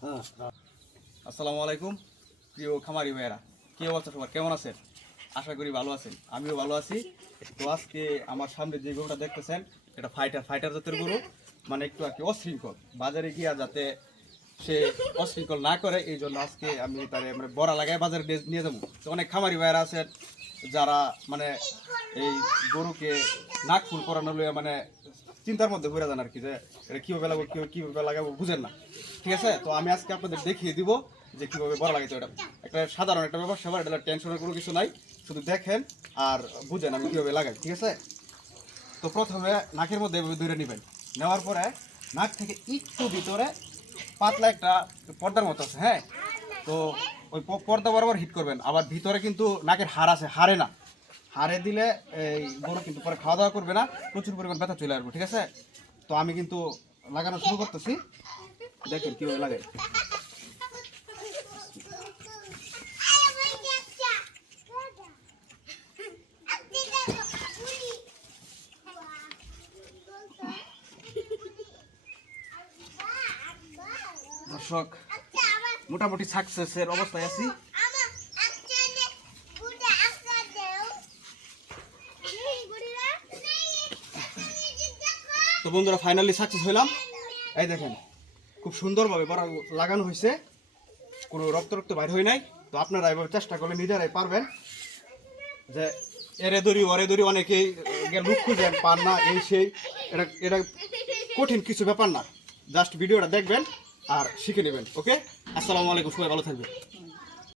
আসসালামু আলাইকুম, প্রিয় খামারি ভাইয়েরা। কি অবস্থা সবার? কেমন আছেন? আশা করি ভালো আছেন। আমিও ভালো আছি। তো আজকে আমার সামনে যে গরুটা দেখতেছেন, এটা ফাইটার ফাইটার জাতের গরু। মানে একটু আর কি অশৃঙ্খল। বাজারে গিয়া যাতে সে অশৃঙ্খল না করে, এই জন্য আজকে আমি তারে মানে বড়া লাগাই বাজারে নিয়ে যাব। তো অনেক খামারি ভাইয়েরা আছেন, যারা মানে এই গরুকে নাক ফুল করানো লইয়া মানে চিন্তার মধ্যে ঘুরে যান আর কি যে এটা কীভাবে লাগাবো, কীভাবে কীভাবে লাগাবো বুঝেন না। ঠিক আছে? তো আমি আজকে আপনাদের দেখিয়ে দিব যে কীভাবে বড় লাগাইতে এটা একটা সাধারণ একটা ব্যাপার, সবার এটা টেনশনের কোনো কিছু নাই। শুধু দেখেন আর বুঝেন আমি কীভাবে লাগাই, ঠিক আছে? তো প্রথমে নাকের মধ্যে এভাবে ধরে নেবেন। নেওয়ার পরে নাক থেকে একটু ভিতরে পাতলা একটা পর্দার মতো আছে হ্যাঁ? তো ওই পর্দা বরাবর হিট করবেন। আবার ভিতরে কিন্তু নাকের হাড় আছে হারে না। হাড়ে দিলে এই গরু কিন্তু পরে খাওয়া দাওয়া করবে না, প্রচুর পরিমাণ ব্যথা চলে আসবে, ঠিক আছে? তো আমি কিন্তু লাগানো শুরু করতেছি। দেখেন কীভাবে লাগাই। দর্শক, মোটামুটি সাকসেসের অবস্থায় আছি। তো বন্ধুরা ফাইনালি সাকসেস হইলাম। এই দেখেন, খুব সুন্দরভাবে বড় লাগানো হয়েছে কোনো রক্ত রক্ত বাইর হয় নাই। তো আপনারা এভাবে চেষ্টা করলে নিজেরাই পারবেন যে এরে দড়ি, ওরে দড়ি অনেকেই লুক খুঁজেন পান না, এই সেই। এটা এটা কঠিন কিছু ব্যাপার না। জাস্ট ভিডিওটা দেখবেন আর শিখে নেবেন ওকে আসসালামু আলাইকুম, সবাই ভালো থাকবেন।